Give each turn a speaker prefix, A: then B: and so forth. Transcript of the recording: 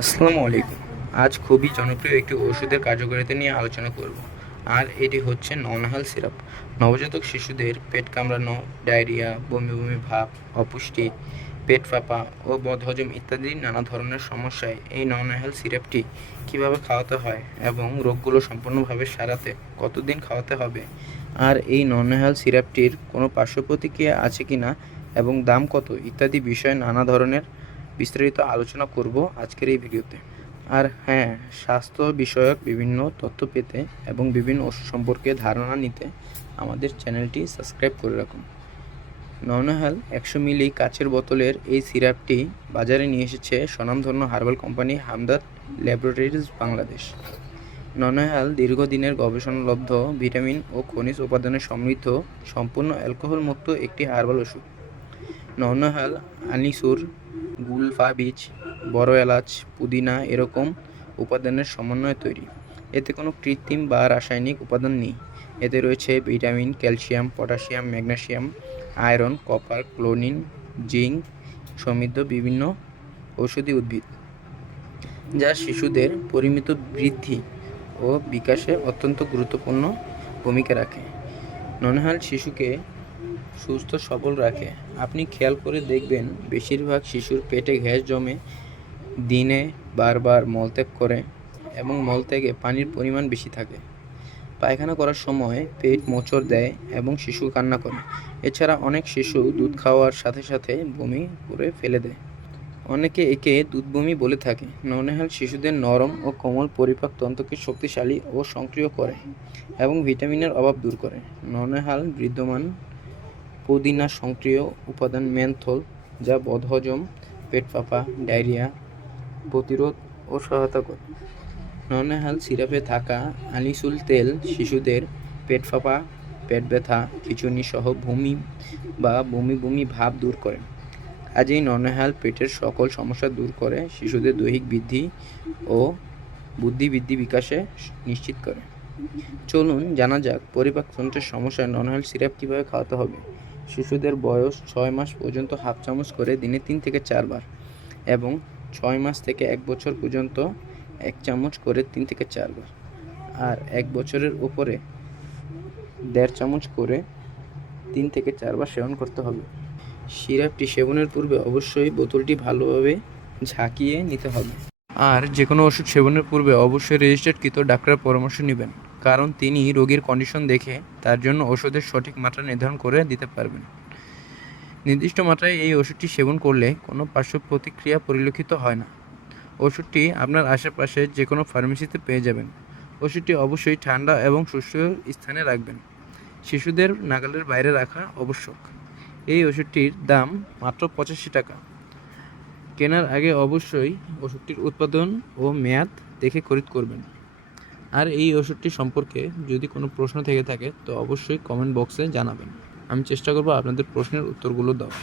A: আসসালামু আলাইকুম। আজ খুবই জনপ্রিয় একটি ওষুধের কার্যকারিতা নিয়ে আলোচনা করব। আর এটি হচ্ছে নওনাহাল সিরাপ। নবজাতক শিশুদের পেট কামড়ানো, ডায়রিয়া, বমি বমি, ভাব, অপুষ্টি, পেট ফাঁপা ও বদহজম ইত্যাদি নানা ধরনের সমস্যায় এই নওনাহাল সিরাপটি কীভাবে খাওয়াতে হয় এবং রোগগুলো সম্পূর্ণভাবে সারাতে কতদিন খাওয়াতে হবে? আর এই নওনাহাল সিরাপটির কোনো পার্শ্ব প্রতিক্রিয়া আছে কি না এবং দাম কত ইত্যাদি বিষয়ে নানা ধরনের বিস্তারিত আলোচনা করব আজকের এই ভিডিওতে। আর হ্যাঁ স্বাস্থ্য বিষয়ক বিভিন্ন তথ্য পেতে এবং বিভিন্ন ওষুধ সম্পর্কে ধারণা নিতে আমাদের চ্যানেলটি সাবস্ক্রাইব করে রাখুন। নওনাহাল একশো মিলি কাচের বোতলের এই সিরাপটি বাজারে নিয়ে এসেছে স্বনামধন্য herbal company Hamdard laboratories Bangladesh. Nonhal দীর্ঘদিনের গবেষণালব্ধ ভিটামিন ও খনিজ উপাদানে সমৃদ্ধ, সম্পূর্ণ অ্যালকোহল মুক্ত একটি হার্বাল ওষুধ। নওনাহাল, আনিসুর, গুলফা বীজ বড় এলাচ, পুদিনা এরকম উপাদানের সমন্বয়ে তৈরি। এতে কোনো কৃত্রিম বা রাসায়নিক উপাদান নেই। এতে রয়েছে vitamin, calcium, potassium magnesium iron, copper, chlorine, zinc সমৃদ্ধ বিভিন্ন ঔষধি উদ্ভিদ, যা শিশুদের পরিমিত বৃদ্ধি ও বিকাশে অত্যন্ত গুরুত্বপূর্ণ ভূমিকা রাখে। ননহাল শিশুকে সুস্থ, সবল রাখে। আপনি খেয়াল করে দেখবেন, বেশিরভাগ শিশুর পেটে গ্যাস জমে, দিনে বারবার মলত্যাগ করে এবং মলত্যাগে পানির পরিমাণ বেশি থাকে। পায়খানা করার সময় পেট মোচড় দেয় এবং শিশু কান্না করে। এছাড়া অনেক শিশু দুধ খাওয়ার সাথে সাথে বমি করে ফেলে দেয়। অনেকে একে দুধ বমি বলে থাকে। ননেহাল শিশুদের নরম ও কোমল পরিপাক তন্ত্রকে শক্তিশালী ও সক্রিয় করে এবং ভিটামিনের অভাব দূর করে। ননেহাল বিদ্যমান পুদিনা সক্রিয় উপাদান মেনথল, যা বদহজম, পেট ফাঁপা, ডায়রিয়া, প্রতিরোধ ও সহায়তা করে। ননেহাল সিরাপে থাকা আনিসুল তেল শিশুদের পেট ফাঁপা, পেট ব্যথা খিচুনি সহ বমি বা বমি বমি ভাব দূর করে। কাজেই ননেহাল পেটের সকল সমস্যা দূর করে, শিশুদের দৈহিক বৃদ্ধি ও বুদ্ধি বৃদ্ধি বিকাশে নিশ্চিত করে। চলুন জানা যাক পরিপাকতন্ত্রের সমস্যায় ননহাল সিরাপ কীভাবে খাওয়াতে হবে? শিশুদের বয়স ছয় মাস পর্যন্ত হাফ চামচ করে দিনে তিন থেকে চারবার এবং ছয় মাস থেকে এক বছর পর্যন্ত এক চামচ করে তিন থেকে চারবার। আর এক বছরের উপরে দেড় চামচ করে তিন থেকে চারবার সেবন করতে হবে। সিরাপটি সেবনের পূর্বে অবশ্যই বোতলটি ভালোভাবে ঝাঁকিয়ে নিতে হবে। আর যে কোনো ওষুধ সেবনের পূর্বে অবশ্যই রেজিস্টার্ডকৃত ডাক্তারের পরামর্শ নেবেন। কারণ তিনি রোগীর কন্ডিশন দেখে তার জন্য ওষুধের সঠিক মাত্রা নির্ধারণ করে দিতে পারবেন। নির্দিষ্ট মাত্রায় এই ওষুধটি সেবন করলে কোনো পার্শ্ব প্রতিক্রিয়া পরিলক্ষিত হয় না। ওষুধটি আপনার আশেপাশে যে কোনো ফার্মেসিতে পেয়ে যাবেন। ওষুধটি অবশ্যই ঠান্ডা এবং সুস্থ স্থানে রাখবেন। শিশুদের নাগালের বাইরে রাখা আবশ্যক। এই ওষুধটির দাম মাত্র পঁচাশি টাকা। কেনার আগে অবশ্যই ওষুধটির উৎপাদন ও মেয়াদ দেখে খরিদ করবেন। আর এই ওষুধটি সম্পর্কে যদি কোনো প্রশ্ন থেকে থাকে, তো অবশ্যই কমেন্ট বক্সে জানাবেন। আমি চেষ্টা করব আপনাদের প্রশ্নের উত্তরগুলো দেওয়া